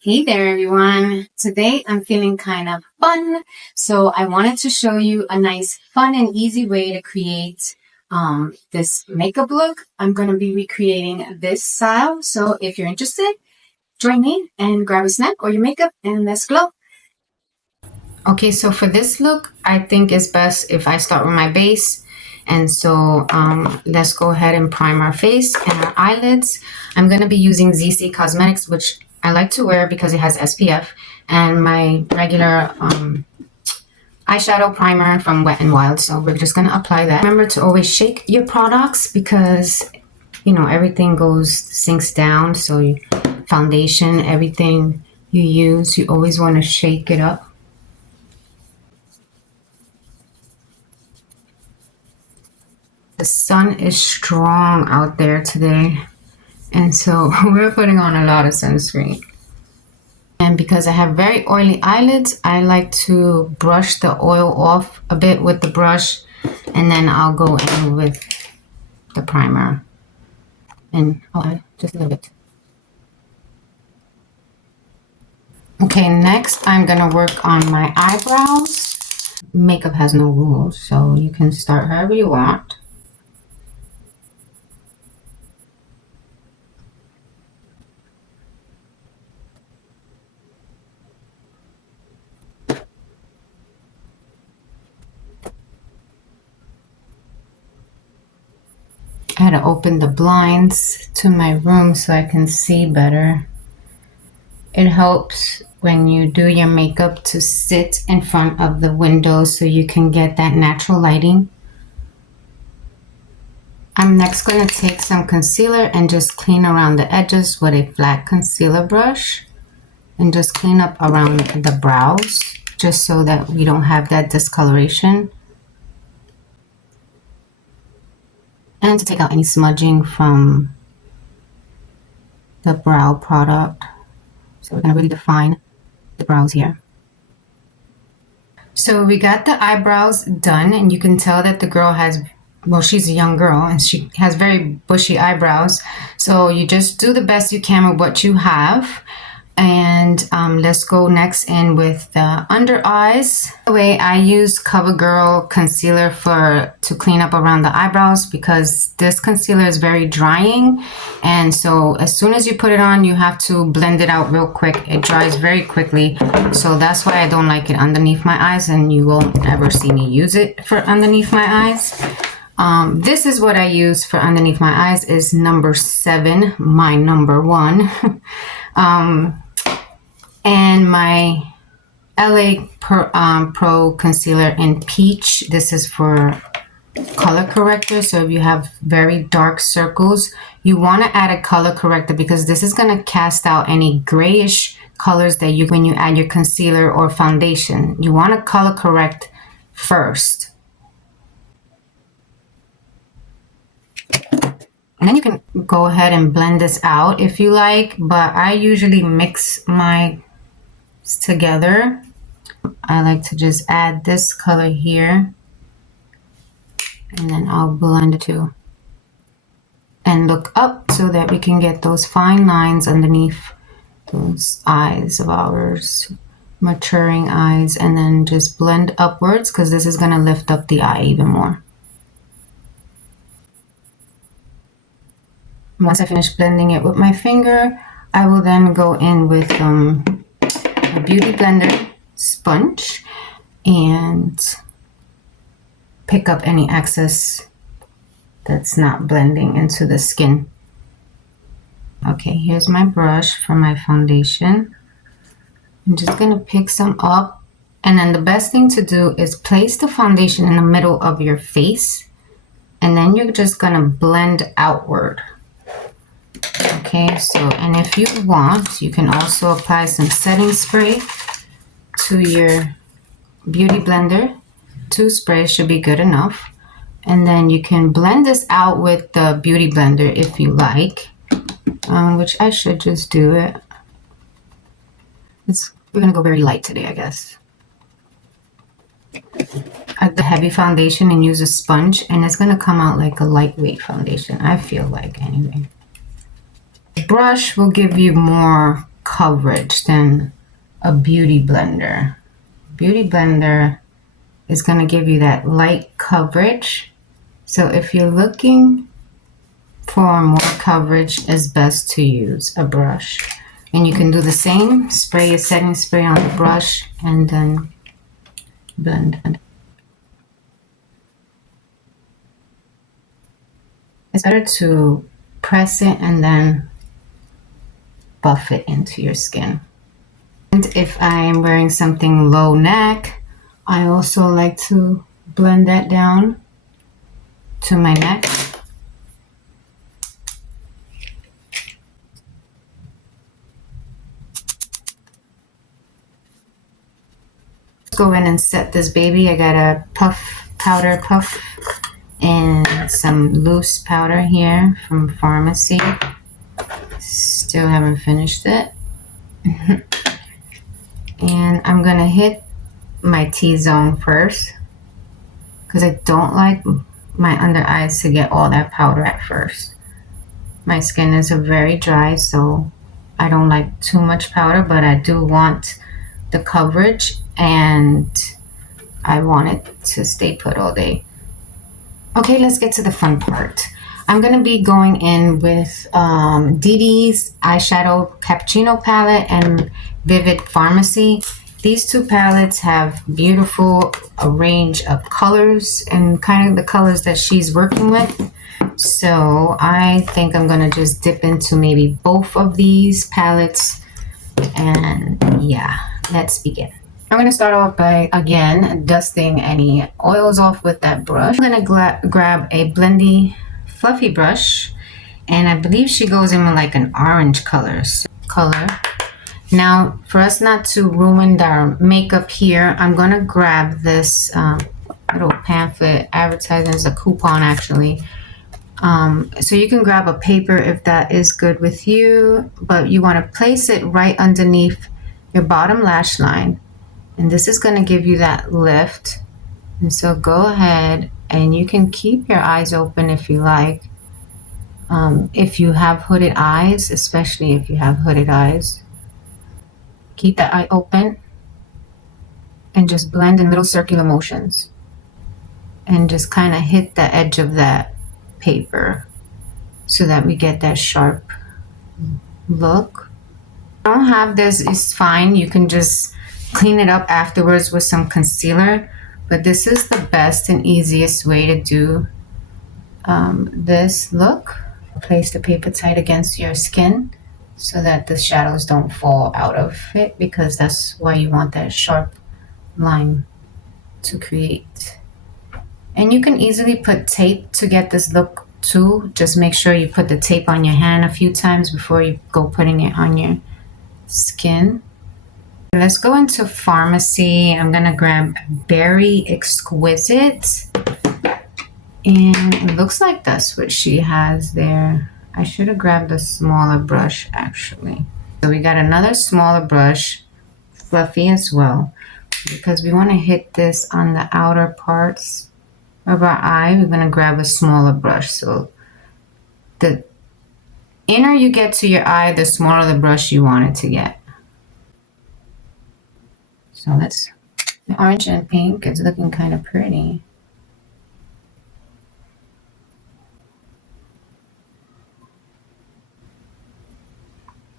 Hey there, everyone. Today I'm feeling kind of fun, so I wanted to show you a nice, fun, and easy way to create this makeup look. I'm going to be recreating this style, so if you're interested, join me and grab a snack or your makeup and let's glow. Okay, so for this look, I think it's best if I start with my base. And so let's go ahead and prime our face and our eyelids. I'm going to be using ZC Cosmetics, which I like to wear because it has SPF, and my regular eyeshadow primer from Wet n Wild. So we're just going to apply that. Remember to always shake your products because, you know, everything sinks down. So foundation, everything you use, you always want to shake it up. The sun is strong out there today, and so we're putting on a lot of sunscreen. And because I have very oily eyelids, I like to brush the oil off a bit with the brush, and then I'll go in with the primer. And I'll add just a little bit. Okay, next I'm gonna work on my eyebrows. Makeup has no rules, so you can start however you want. I had to open the blinds to my room so I can see better. It helps when you do your makeup to sit in front of the window so you can get that natural lighting. I'm next going to take some concealer and just clean around the edges with a flat concealer brush and just clean up around the brows just so that we don't have that discoloration. And to take out any smudging from the brow product. So we're going to really define the brows here. So we got the eyebrows done, and you can tell that the girl has, well, she's a young girl and she has very bushy eyebrows. So you just do the best you can with what you have. And let's go next in with the under eyes. The way I use CoverGirl concealer to clean up around the eyebrows because this concealer is very drying. And so as soon as you put it on, you have to blend it out real quick. It dries very quickly. So that's why I don't like it underneath my eyes, and you won't ever see me use it for underneath my eyes. This is what I use for underneath my eyes is number 7, my number 1. And my LA Pro concealer in peach. This is for color corrector. So if you have very dark circles, you want to add a color corrector because this is going to cast out any grayish colors that when you add your concealer or foundation. You want to color correct first. And then you can go ahead and blend this out if you like, but I usually mix my together. I like to just add this color here, and then I'll blend it too. And look up so that we can get those fine lines underneath those eyes of ours, maturing eyes, and then just blend upwards because this is going to lift up the eye even more. Once I finish blending it with my finger, I will then go in with a beauty blender sponge and pick up any excess that's not blending into the skin. Okay, here's my brush for my foundation. I'm just going to pick some up, and then the best thing to do is place the foundation in the middle of your face, and then you're just going to blend outward. Okay, so, and if you want, you can also apply some setting spray to your beauty blender. 2 sprays should be good enough. And then you can blend this out with the beauty blender if you like, which I should just do it. We're gonna go very light today, I guess. Add the heavy foundation and use a sponge, and it's gonna come out like a lightweight foundation, I feel like, anyway. The brush will give you more coverage than a beauty blender. Beauty blender is going to give you that light coverage. So if you're looking for more coverage, it's best to use a brush. And you can do the same, spray your setting spray on the brush and then blend. It's better to press it and then buff it into your skin. And if I'm wearing something low neck, I also like to blend that down to my neck. Go in and set this baby. I got a powder puff and some loose powder here from pharmacy. Still haven't finished it. And I'm gonna hit my T-zone first because I don't like my under eyes to get all that powder at first. My skin is very dry, so I don't like too much powder, but I do want the coverage and I want it to stay put all day. Okay, let's get to the fun part. I'm going to be going in with Didi's eyeshadow cappuccino palette and Vivid Pharmacy. These two palettes have beautiful range of colors and kind of the colors that she's working with. So I think I'm going to just dip into maybe both of these palettes. And yeah, let's begin. I'm going to start off by, again, dusting any oils off with that brush. I'm going to grab a blendy, fluffy brush, and I believe she goes in with like an orange color. Now, for us not to ruin our makeup here, I'm going to grab this little pamphlet advertising as a coupon, actually. So you can grab a paper if that is good with you, but you want to place it right underneath your bottom lash line. And this is going to give you that lift. And so go ahead and you can keep your eyes open if you like. If you have hooded eyes, especially if you have hooded eyes, keep that eye open and just blend in little circular motions. And just kind of hit the edge of that paper so that we get that sharp look. If you don't have this, it's fine. You can just clean it up afterwards with some concealer, but this is the best and easiest way to do this look. Place the paper tight against your skin so that the shadows don't fall out of it, because that's why you want that sharp line to create. And you can easily put tape to get this look too. Just make sure you put the tape on your hand a few times before you go putting it on your skin. Let's go into Pharmacy. I'm gonna grab Berry Exquisite. And it looks like that's what she has there. I should have grabbed a smaller brush actually. So we got another smaller brush, fluffy as well, because we want to hit this on the outer parts of our eye. We're gonna grab a smaller brush. So the inner you get to your eye, the smaller the brush you want it to get. So that's the orange and pink. It's looking kind of pretty.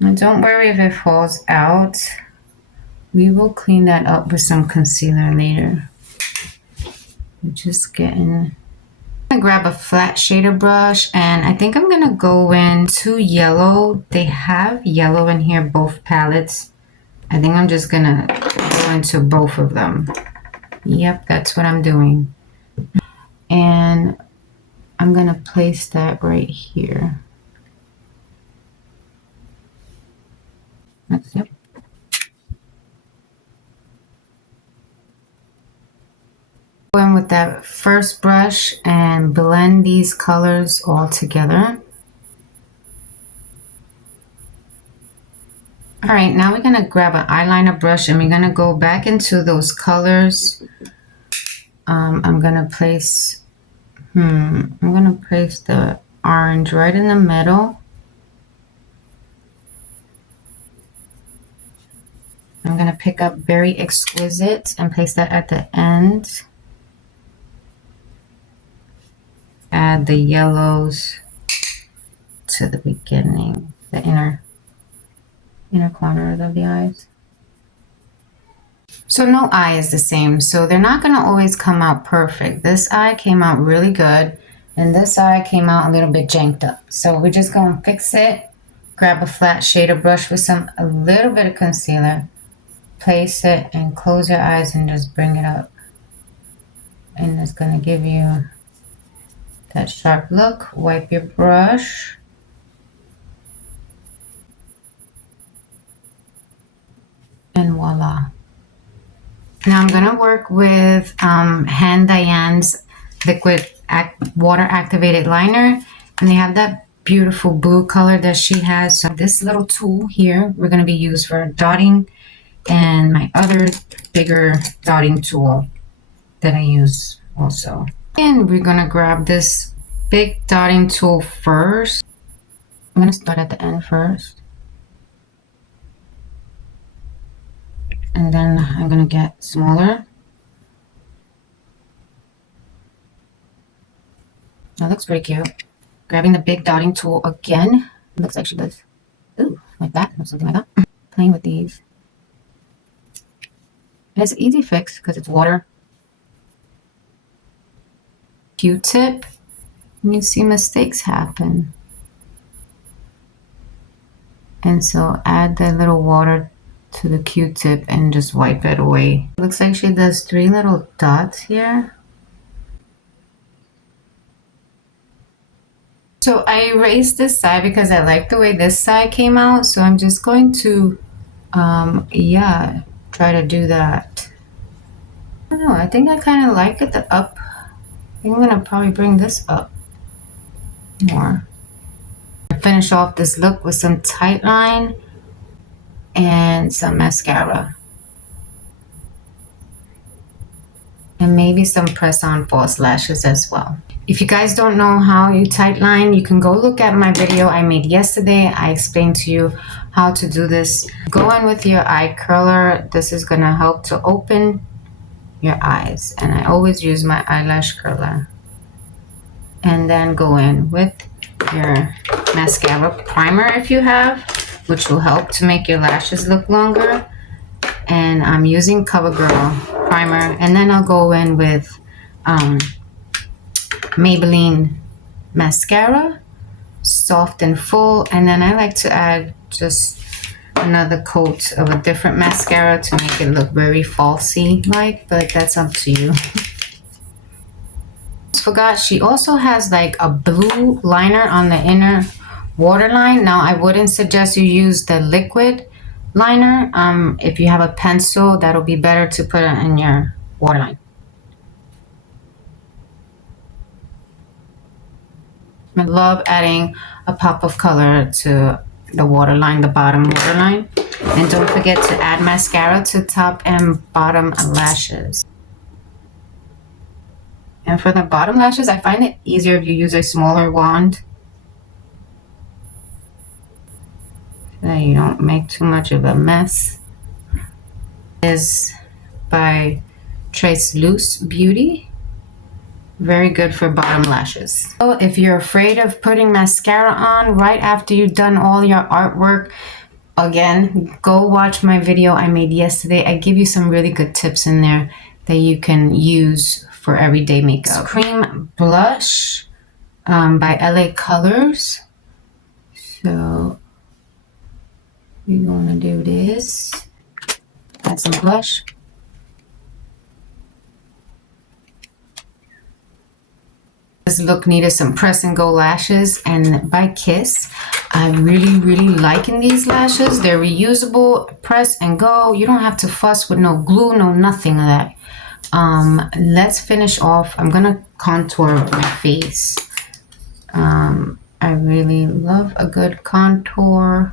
Now don't worry if it falls out. We will clean that up with some concealer later. We're just getting... I'm gonna grab a flat shader brush, and I think I'm gonna go into yellow. They have yellow in here, both palettes. I think I'm just gonna go into both of them. Yep, that's what I'm doing. And I'm gonna place that right here. That's it. Go in with that first brush and blend these colors all together. All right, now we're gonna grab an eyeliner brush and we're gonna go back into those colors. I'm gonna place the orange right in the middle. pick up Very Exquisite and place that at the end. Add the yellows to the beginning, the inner corners of the eyes. So no eye is the same, so they're not going to always come out perfect. This eye came out really good, and this eye came out a little bit janked up. So we're just going to fix it. Grab a flat shader brush with a little bit of concealer. Place it and close your eyes and just bring it up. And it's going to give you that sharp look. Wipe your brush. And voila. Now I'm going to work with Han Diane's liquid water activated liner, and they have that beautiful blue color that she has. So this little tool here we're going to be used for dotting, and my other bigger dotting tool that I use also. And we're going to grab this big dotting tool first. I'm going to start at the end first. And then I'm going to get smaller. That looks pretty cute. Grabbing the big dotting tool again. It looks like she does. Ooh, like that or something like that. Playing with these. And it's an easy fix because it's water. Q-tip. And you see mistakes happen. And so add the little water to the Q-tip and just wipe it away. It looks like she does 3 little dots here. So I erased this side because I like the way this side came out. So I'm just going to, try to do that. I don't know, I think I kind of like it, the up. I think I'm gonna probably bring this up more. Finish off this look with some tight line and some mascara. And maybe some press-on false lashes as well. If you guys don't know how you tight line, you can go look at my video I made yesterday. I explained to you how to do this. Go in with your eye curler. This is gonna help to open your eyes. And I always use my eyelash curler. And then go in with your mascara primer if you have, which will help to make your lashes look longer. And I'm using CoverGirl primer, and then I'll go in with Maybelline mascara, soft and full, and then I like to add just another coat of a different mascara to make it look very falsy like, but that's up to you. Forgot she also has like a blue liner on the inner waterline. Now I wouldn't suggest you use the liquid liner. If you have a pencil, that'll be better to put it in your waterline. I love adding a pop of color to the waterline, the bottom waterline. And don't forget to add mascara to top and bottom lashes. And for the bottom lashes, I find it easier if you use a smaller wand, so that you don't make too much of a mess. This is by Trace Loose Beauty. Very good for bottom lashes. So if you're afraid of putting mascara on right after you've done all your artwork, again, go watch my video I made yesterday. I give you some really good tips in there that you can use for everyday makeup. Cream blush by LA Colors. So you're gonna do this. Add some blush. This look needed some press and go lashes, and by Kiss, I'm really liking these lashes. They're reusable, press and go. You don't have to fuss with no glue, no nothing of that. Let's finish off. I'm gonna contour my face. I really love a good contour.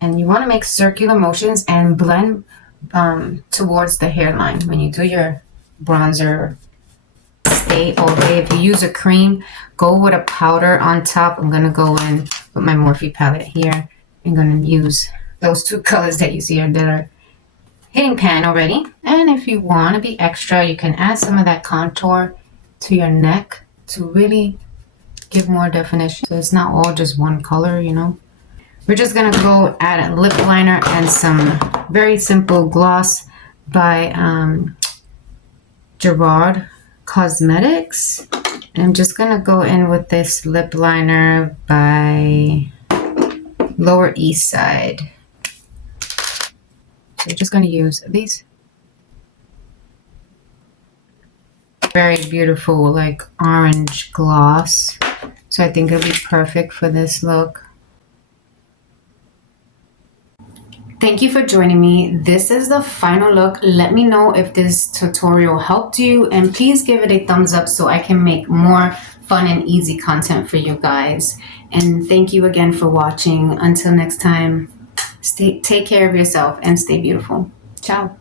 And you want to make circular motions and blend towards the hairline when you do your bronzer. Stay all day. If you use a cream, go with a powder on top. I'm gonna go in with my Morphe palette here I'm going to use those two colors that you see here that are hitting pan already. And if you want to be extra, you can add some of that contour to your neck to really give more definition. So it's not all just one color, you know. We're just going to go add a lip liner and some very simple gloss by Gerard Cosmetics. And I'm just going to go in with this lip liner by Lower East Side. So I'm just going to use these very beautiful like orange gloss. So I think it'll be perfect for this look. Thank you for joining me. This is the final look. Let me know if this tutorial helped you, and please give it a thumbs up so I can make more fun and easy content for you guys. And thank you again for watching. Until next time, take care of yourself and stay beautiful. Ciao.